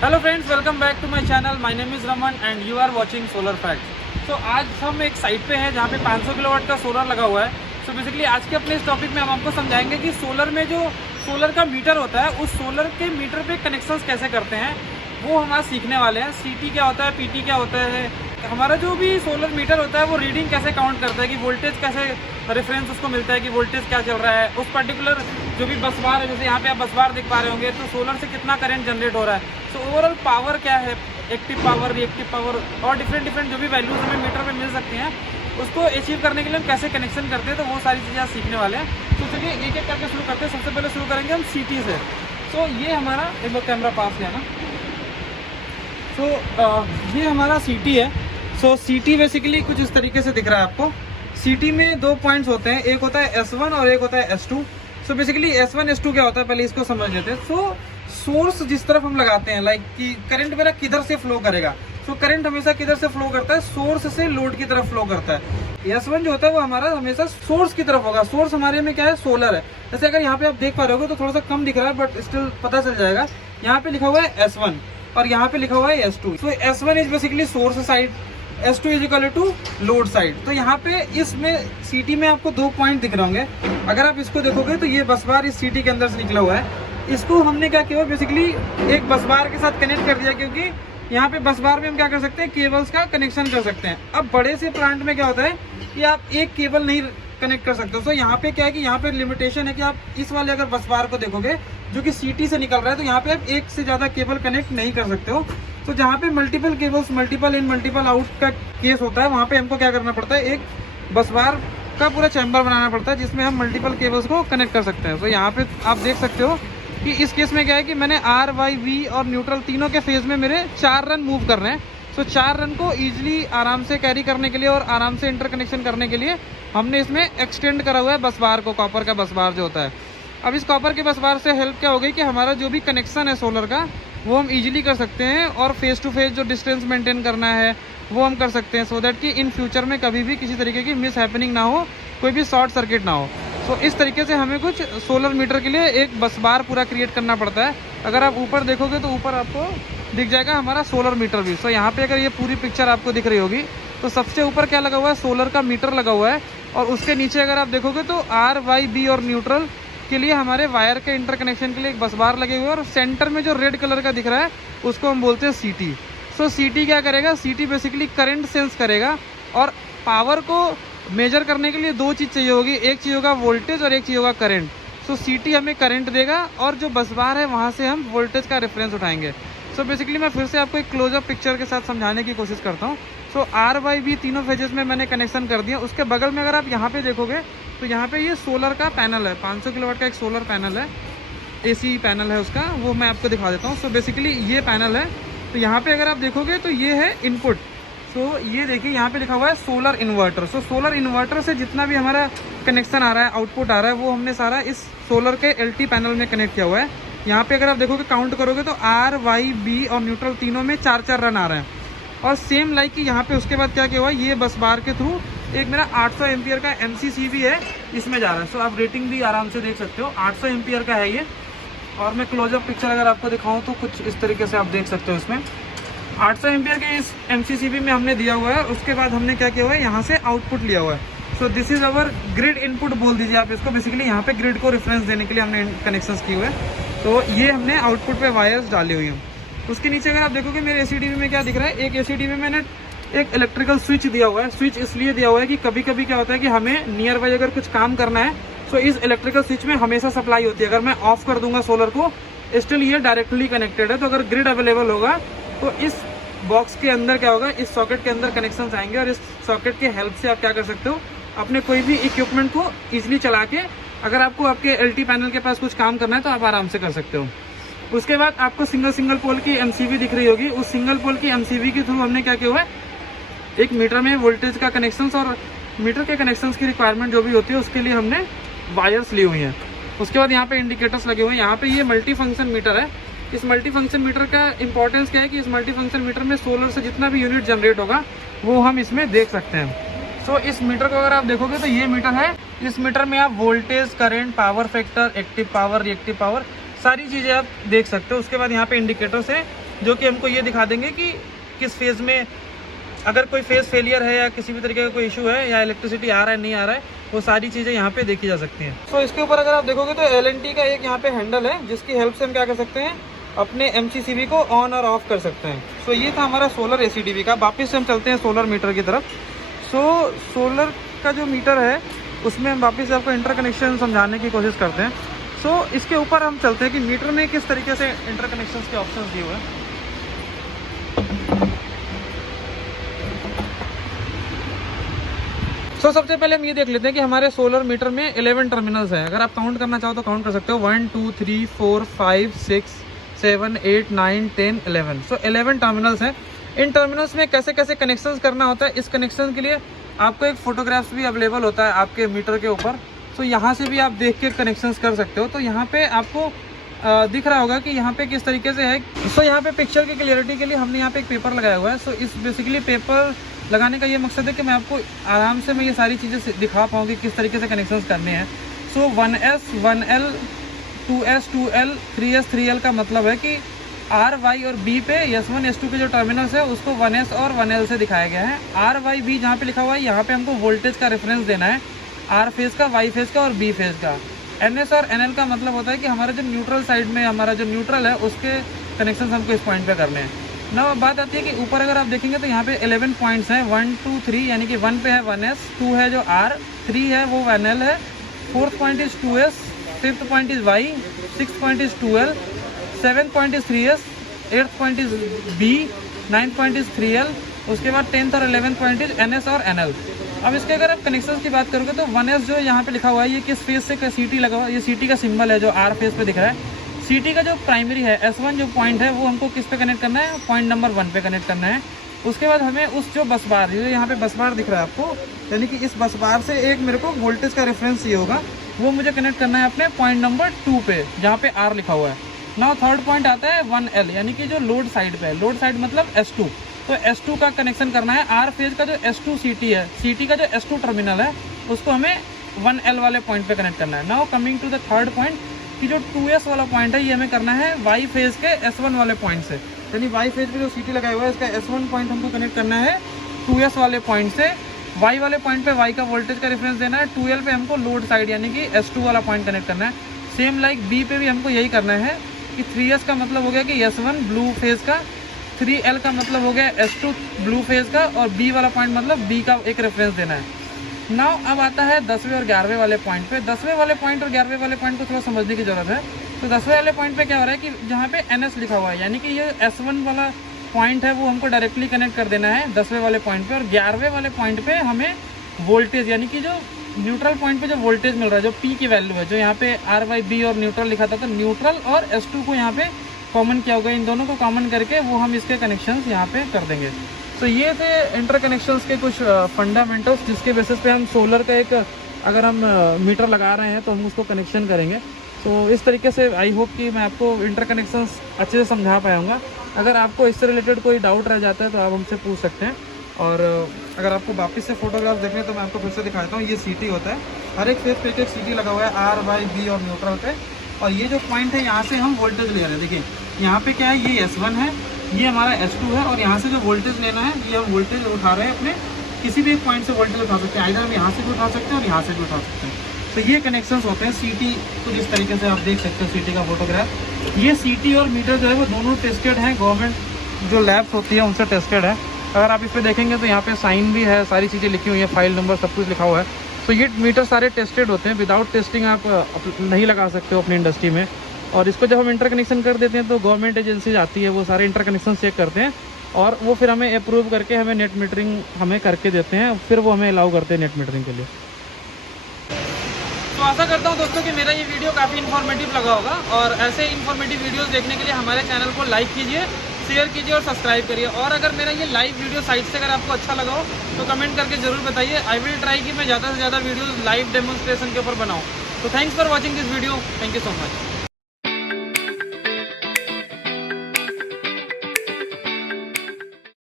Hello friends, welcome back to my channel. My name is Raman and you are watching solar fact. तो आज हम एक site पे हैं जहाँ पे 500 किलोवाट का सोलर लगा हुआ है। सो बेसिकली आज के अपने इस टॉपिक में हम आपको समझाएंगे कि सोलर में जो सोलर का मीटर होता है उस सोलर के मीटर पे कनेक्शंस कैसे करते हैं, वो हम आज सीखने वाले हैं। सीटी क्या होता है, पीटी क्या होता है, हमारा जो भी सोलर मीटर होता है वो रीडिंग कैसे काउंट करता है, कि वोल्टेज कैसे रेफरेंस उसको मिलता है कि वोल्टेज क्या चल रहा है उस पर्टिकुलर जो भी बस बार है। जैसे यहाँ पे आप बस बार देख पा रहे होंगे, तो सोलर से कितना करंट जनरेट हो रहा है। सो ओवरऑल पावर क्या है, एक्टिव पावर, रिएक्टिव पावर और डिफरेंट जो भी वैल्यूज हमें मीटर पे मिल सकती हैं, उसको अचीव करने के लिए हम कैसे कनेक्शन करते हैं, तो वो सारी चीज़ें आज सीखने वाले हैं। तो चलिए एक एक करके शुरू करते हैं। सबसे पहले शुरू करेंगे हम सीटी से। सो ये हमारा, एक बार कैमरा पास है ना। सो ये हमारा सीटी है। सो सीटी बेसिकली कुछ इस तरीके से दिख रहा है आपको। सीटी में दो पॉइंट्स होते हैं, एक होता है S1 और एक होता है S2। So basically S1 S2 क्या होता है पहले इसको समझ लेते हैं। सो सोर्स जिस तरफ हम लगाते हैं, लाइक कि करंट मेरा किधर से फ्लो करेगा। सो करंट हमेशा किधर से फ्लो करता है, सोर्स से लोड की तरफ फ्लो करता है। S1 जो होता है वो हमारा हमेशा सोर्स की तरफ होगा। सोर्स हमारे में क्या है, सोलर है। जैसे अगर यहाँ पे आप देख पा रहे हो तो थोड़ा सा कम दिख रहा है, बट स्टिल पता चल जाएगा। यहाँ पे लिखा हुआ है S1 और यहाँ पे लिखा हुआ है S2। So S1 is basically source side, S2 is equal to load side. तो यहाँ पे इसमें सीटी में आपको दो पॉइंट दिख रहे होंगे। अगर आप इसको देखोगे तो ये बस बार इस सीटी के अंदर से निकला हुआ है। इसको हमने क्या किया, बेसिकली एक बस बार के साथ कनेक्ट कर दिया, क्योंकि यहाँ पे बस बार में हम क्या कर सकते हैं, केबल्स का कनेक्शन कर सकते हैं। अब बड़े से प्लांट में क्या होता है कि आप एक केबल नहीं कनेक्ट कर सकते हो। तो यहाँ पे क्या है कि यहाँ पे लिमिटेशन है कि आप इस वाले अगर बस बार को देखोगे जो कि सीटी से निकल रहा है, तो यहाँ पे आप एक से ज्यादा केबल कनेक्ट नहीं कर सकते हो। तो जहाँ पे मल्टीपल केबल्स, मल्टीपल इन मल्टीपल आउट का केस होता है, वहाँ पे हमको क्या करना पड़ता है, एक बस बार का पूरा चैम्बर बनाना पड़ता है जिसमें हम मल्टीपल केबल्स को कनेक्ट कर सकते हैं। तो यहाँ पे आप देख सकते हो कि इस केस में क्या है कि मैंने R, Y, V और न्यूट्रल तीनों के फेज में मेरे 4 रन मूव कर रहे हैं। तो 4 रन को ईजिली आराम से कैरी करने के लिए और आराम से इंटरकनेक्शन करने के लिए हमने इसमें एक्सटेंड करा हुआ है बस बार को, कॉपर का बस बार जो होता है। अब इस कॉपर के बस बार से हेल्प क्या हो गई कि हमारा जो भी कनेक्शन है सोलर का वो हम इजीली कर सकते हैं, और फेस टू फेस जो डिस्टेंस मेंटेन करना है वो हम कर सकते हैं, सो दैट कि इन फ्यूचर में कभी भी किसी तरीके की मिस हैपनिंग ना हो, कोई भी शॉर्ट सर्किट ना हो। सो इस तरीके से हमें कुछ सोलर मीटर के लिए एक बस बार पूरा क्रिएट करना पड़ता है। अगर आप ऊपर देखोगे तो ऊपर आपको दिख जाएगा हमारा सोलर मीटर भी। सो यहाँ पे अगर ये पूरी पिक्चर आपको दिख रही होगी तो सबसे ऊपर क्या लगा हुआ है, सोलर का मीटर लगा हुआ है, और उसके नीचे अगर आप देखोगे तो R, Y, B और न्यूट्रल के लिए हमारे वायर के इंटरकनेक्शन के लिए एक बस बार लगे हुए हैं, और सेंटर में जो रेड कलर का दिख रहा है उसको हम बोलते हैं सीटी। सो सीटी क्या करेगा, सीटी बेसिकली करंट सेंस करेगा, और पावर को मेजर करने के लिए दो चीज़ चाहिए होगी, एक चीज़ होगा वोल्टेज और एक चीज़ होगा करंट। सो सीटी हमें करंट देगा और जो बस बार है वहाँ से हम वोल्टेज का रेफरेंस उठाएंगे। सो बेसिकली मैं फिर से आपको एक क्लोजअप पिक्चर के साथ समझाने की कोशिश करता हूँ। सो R, Y, B तीनों फेजेस में मैंने कनेक्शन कर दिया। उसके बगल में अगर आप यहाँ पे देखोगे तो यहाँ पे ये सोलर का पैनल है, 500 किलोवाट का एक सोलर पैनल है, AC पैनल है उसका, वो मैं आपको दिखा देता हूँ। सो बेसिकली ये पैनल है। तो यहाँ पे अगर आप देखोगे तो ये है इनपुट। सो ये देखिए यहाँ पे लिखा हुआ है सोलर इन्वर्टर। सो सोलर इन्वर्टर से जितना भी हमारा कनेक्शन आ रहा है, आउटपुट आ रहा है, वो हमने सारा इस सोलर के LT पैनल में कनेक्ट किया हुआ है। यहाँ पे अगर आप देखोगे, काउंट करोगे तो R, Y, B और न्यूट्रल तीनों में 4-4 रन आ रहे हैं। और सेम लाइक कि यहाँ पे उसके बाद क्या किया हुआ है, ये बस बार के थ्रू एक मेरा 800 एम्पियर का MCC भी है, इसमें जा रहा है। सो आप रेटिंग भी आराम से देख सकते हो, 800 एम्पियर का है ये। और मैं क्लोजअप पिक्चर अगर आपको दिखाऊं तो कुछ इस तरीके से आप देख सकते हो। इसमें 800 एम्पियर के इस MCCB में हमने दिया हुआ है। उसके बाद हमने क्या किया हुआ है, यहाँ से आउटपुट लिया हुआ है। So this is our grid input बोल दीजिए आप इसको। बेसिकली यहाँ पे ग्रिड को रेफरेंस देने के लिए हमने कनेक्शंस किए हुए हैं। तो ये हमने आउटपुट पे वायर्स डाली हुई हैं। उसके नीचे अगर आप देखोगे मेरे ACDB में क्या दिख रहा है, एक ACDB में मैंने एक इलेक्ट्रिकल स्विच दिया हुआ है। स्विच इसलिए दिया हुआ है कि कभी कभी क्या होता है कि हमें नियर बाई अगर कुछ काम करना है, तो इस इलेक्ट्रिकल स्विच में हमेशा सप्लाई होती है। अगर मैं ऑफ कर दूंगा सोलर को, स्टिल ये डायरेक्टली कनेक्टेड है। तो अगर ग्रिड अवेलेबल होगा तो इस बॉक्स के अंदर क्या होगा, इस सॉकेट के अंदर कनेक्शन आएंगे, और इस सॉकेट के हेल्प से आप क्या कर सकते हो, अपने कोई भी इक्विपमेंट को ईजिली चला के, अगर आपको आपके LT पैनल के पास कुछ काम करना है तो आप आराम से कर सकते हो। उसके बाद आपको सिंगल पोल की MCB दिख रही होगी। उस सिंगल पोल की MCB के थ्रू हमने क्या किया हुआ है, एक मीटर में वोल्टेज का कनेक्शंस और मीटर के कनेक्शंस की रिक्वायरमेंट जो भी होती है उसके लिए हमने वायर्स ली हुई हैं। उसके बाद यहाँ पे इंडिकेटर्स लगे हुए हैं। यहाँ पे ये मल्टी फंक्शन मीटर है। इस मल्टी फंक्शन मीटर का इंपॉर्टेंस क्या है कि इस मल्टी फंक्शन मीटर में सोलर से जितना भी यूनिट जनरेट होगा वो हम इसमें देख सकते हैं। सो इस मीटर को अगर आप देखोगे तो ये मीटर है। इस मीटर में आप voltage, current, power factor, active power, reactive power सारी चीज़ें आप देख सकते हो। उसके बाद यहाँ पे इंडिकेटर्स है जो कि हमको ये दिखा देंगे कि किस फेज़ में अगर कोई फेज़ फेलियर है या किसी भी तरीके का कोई इशू है या इलेक्ट्रिसिटी आ रहा है नहीं आ रहा है, वो सारी चीज़ें यहाँ पे देखी जा सकती हैं। तो इसके ऊपर अगर आप देखोगे तो LNT का एक यहाँ पे हैंडल है, जिसकी हेल्प से हम क्या कर सकते हैं, अपने MCCB को ऑन और ऑफ कर सकते हैं। सो ये था हमारा सोलर ACDB का। वापस से हम चलते हैं सोलर मीटर की तरफ। सो सोलर का जो मीटर है उसमें हम वापस से आपको इंटरकनेक्शन समझाने की कोशिश करते हैं। सो इसके ऊपर हम चलते हैं कि मीटर में किस तरीके से इंटरकनेक्शन के ऑप्शन दिए हुए हैं। सो सबसे पहले हम ये देख लेते हैं कि हमारे सोलर मीटर में 11 टर्मिनल्स हैं। अगर आप काउंट करना चाहो तो काउंट कर सकते हो, 1 2 3 4 5 6 7 8 9 10 11। सो 11 टर्मिनल्स हैं। इन टर्मिनल्स में कैसे कैसे कनेक्शंस करना होता है, इस कनेक्शन के लिए आपको एक फोटोग्राफ्स भी अवेलेबल होता है आपके मीटर के ऊपर। सो यहाँ से भी आप देख के कनेक्शंस कर सकते हो। तो यहाँ पे आपको दिख रहा होगा कि यहाँ पे किस तरीके से है। सो यहाँ पे पिक्चर की क्लियरिटी के लिए हमने यहाँ पे एक पेपर लगाया हुआ है। सो इस बेसिकली पेपर लगाने का ये मकसद है कि मैं आपको आराम से मैं ये सारी चीज़ें दिखा पाऊँ कि किस तरीके से कनेक्शंस करने हैं। सो 1S 1L 2S 2L 3S 3L का मतलब है कि R Y और B पे S1 S2 के जो टर्मिनल्स है उसको 1S और 1L से दिखाया गया है। R Y B जहाँ पे लिखा हुआ है यहाँ पे हमको वोल्टेज का रेफरेंस देना है, R फेज़ का, Y फेज़ का और B फेज़ का। NS और NL का मतलब होता है कि हमारा जो न्यूट्रल साइड में हमारा जो न्यूट्रल है उसके कनेक्शन हमको इस पॉइंट पे करने हैं। ना बात आती है कि ऊपर अगर आप देखेंगे तो यहाँ पे 11 पॉइंट्स हैं, 1 2 3, यानी कि 1 पे है 1S, 2 है जो R, 3 है वो 1L है, 4th point is 2S, 5th point is Y, 6th point is 2L, 7th point is 3S, 8th point is B, 9th point is 3L, उसके बाद 10th और 11th पॉइंट इज़ NS और NL। अब इसके अगर आप connections की बात करोगे तो 1S जो यहाँ पे लिखा हुआ है ये किस फेज से CT लगा हुआ है, ये CT का सिंबल है जो R फेज पे दिख रहा है। CT का जो प्राइमरी है S1 जो पॉइंट है वो हमको किस पे कनेक्ट करना है, पॉइंट नंबर 1 पे कनेक्ट करना है। उसके बाद हमें उस जो बस बार, जो यहाँ पे बस बार दिख रहा है आपको, यानी कि इस बस बार से एक मेरे को वोल्टेज का रेफरेंस ये होगा, वो मुझे कनेक्ट करना है अपने पॉइंट नंबर 2 पे जहाँ पे R लिखा हुआ है। नाउ थर्ड पॉइंट आता है 1L, यानी कि जो लोड साइड पे है, लोड साइड मतलब S2, तो S2 का कनेक्शन करना है। R फेज का जो S2 CT है, CT का जो S2 टर्मिनल है उसको हमें 1L वाले पॉइंट पे कनेक्ट करना है। Now coming to the third point कि जो 2S वाला पॉइंट है ये हमें करना है Y फेज के S1 वाले पॉइंट से, यानी Y फेज पे जो CT लगाया हुआ है इसका S1 पॉइंट हमको कनेक्ट करना है 2S वाले पॉइंट से। Y वाले पॉइंट पे Y का वोल्टेज का रेफरेंस देना है, 2L पे हमको लोड साइड यानी कि S2 वाला पॉइंट कनेक्ट करना है। सेम लाइक B पे भी हमको यही करना है कि 3S का मतलब हो गया कि S1 ब्लू फेज का, 3L का मतलब हो गया S2 ब्लू फेज का, और B वाला पॉइंट मतलब B का एक रेफरेंस देना है। नाउ अब आता है 10वें और 11वें वाले पॉइंट पे। 10वें वाले पॉइंट और 11वें वाले पॉइंट को थोड़ा समझने की ज़रूरत है। तो 10वें वाले पॉइंट पे क्या हो रहा है कि जहाँ पे NS लिखा हुआ है, यानी कि ये S1 वाला पॉइंट है वो हमको डायरेक्टली कनेक्ट कर देना है 10वें वाले पॉइंट पे, और 11वें वाले पॉइंट पे हमें वोल्टेज यानी कि जो न्यूट्रल पॉइंट पे जो वोल्टेज मिल रहा है, जो P की वैल्यू है, जो यहाँ पे RYB और न्यूट्रल लिखा था, तो न्यूट्रल और S2 को यहाँ पे कॉमन किया होगा, इन दोनों को कॉमन करके वो हम इसके कनेक्शंस यहाँ पे कर देंगे। तो ये थे इंटरकनेक्शंस के कुछ फंडामेंटल्स जिसके बेसिस पे हम सोलर का एक अगर हम मीटर लगा रहे हैं तो हम उसको कनेक्शन करेंगे। तो इस तरीके से आई होप कि मैं आपको इंटरकनेक्शंस अच्छे से समझा पाऊँगा। अगर आपको इससे रिलेटेड कोई डाउट रह जाता है तो आप हमसे पूछ सकते हैं। और अगर आपको वापस से फोटोग्राफ देखने तो मैं आपको फिर से दिखा देता हूँ। ये CT होता है, हर एक फेज पे एक CT लगा हुआ है R Y B और न्यूट्रल पे, और ये जो पॉइंट है यहाँ से हम वोल्टेज ले रहे हैं। देखिए यहाँ पे क्या है, ये S1 है, ये हमारा S2 है, और यहाँ से जो वोल्टेज लेना है ये हम वोल्टेज उठा रहे हैं अपने किसी भी एक पॉइंट से वोल्टेज उठा सकते हैं, आइदर हम यहाँ से भी उठा सकते हैं और यहाँ से भी उठा सकते हैं। तो ये कनेक्शंस होते हैं CT को, जिस तरीके से आप देख सकते हो CT का फोटोग्राफ। ये CT और मीटर जो है वो दोनों टेस्टेड हैं, गवर्नमेंट जो लैब्स होती है उनसे टेस्टेड है। अगर आप इस पर देखेंगे तो यहाँ पे साइन भी है, सारी चीज़ें लिखी हुई है, फाइल नंबर सब कुछ लिखा हुआ है। तो ये मीटर सारे टेस्टेड होते हैं, विदाउट टेस्टिंग आप नहीं लगा सकते हो अपनी इंडस्ट्री में। और इसको जब हम इंटरकनेक्शन कर देते हैं तो गवर्नमेंट एजेंसीज आती है, वो सारे इंटरकनेक्शन चेक करते हैं और वो फिर हमें अप्रूव करके हमें नेट मीटरिंग हमें करके देते हैं, फिर वो हमें अलाउ करते हैं नेट मीटरिंग के लिए। तो आशा करता हूँ दोस्तों कि मेरा ये वीडियो काफ़ी इन्फॉर्मेटिव लगा होगा, और ऐसे इन्फॉर्मेटिव वीडियोस देखने के लिए हमारे चैनल को लाइक कीजिए, शेयर कीजिए और सब्सक्राइब करिए। और अगर मेरा ये लाइव वीडियो साइट से अगर आपको अच्छा लगा हो तो कमेंट करके ज़रूर बताइए। आई विल ट्राई कि मैं ज़्यादा से ज़्यादा वीडियोज़ लाइव डेमोन्स्ट्रेशन के ऊपर बनाऊँ। तो thanks for watching this video, thank you so much.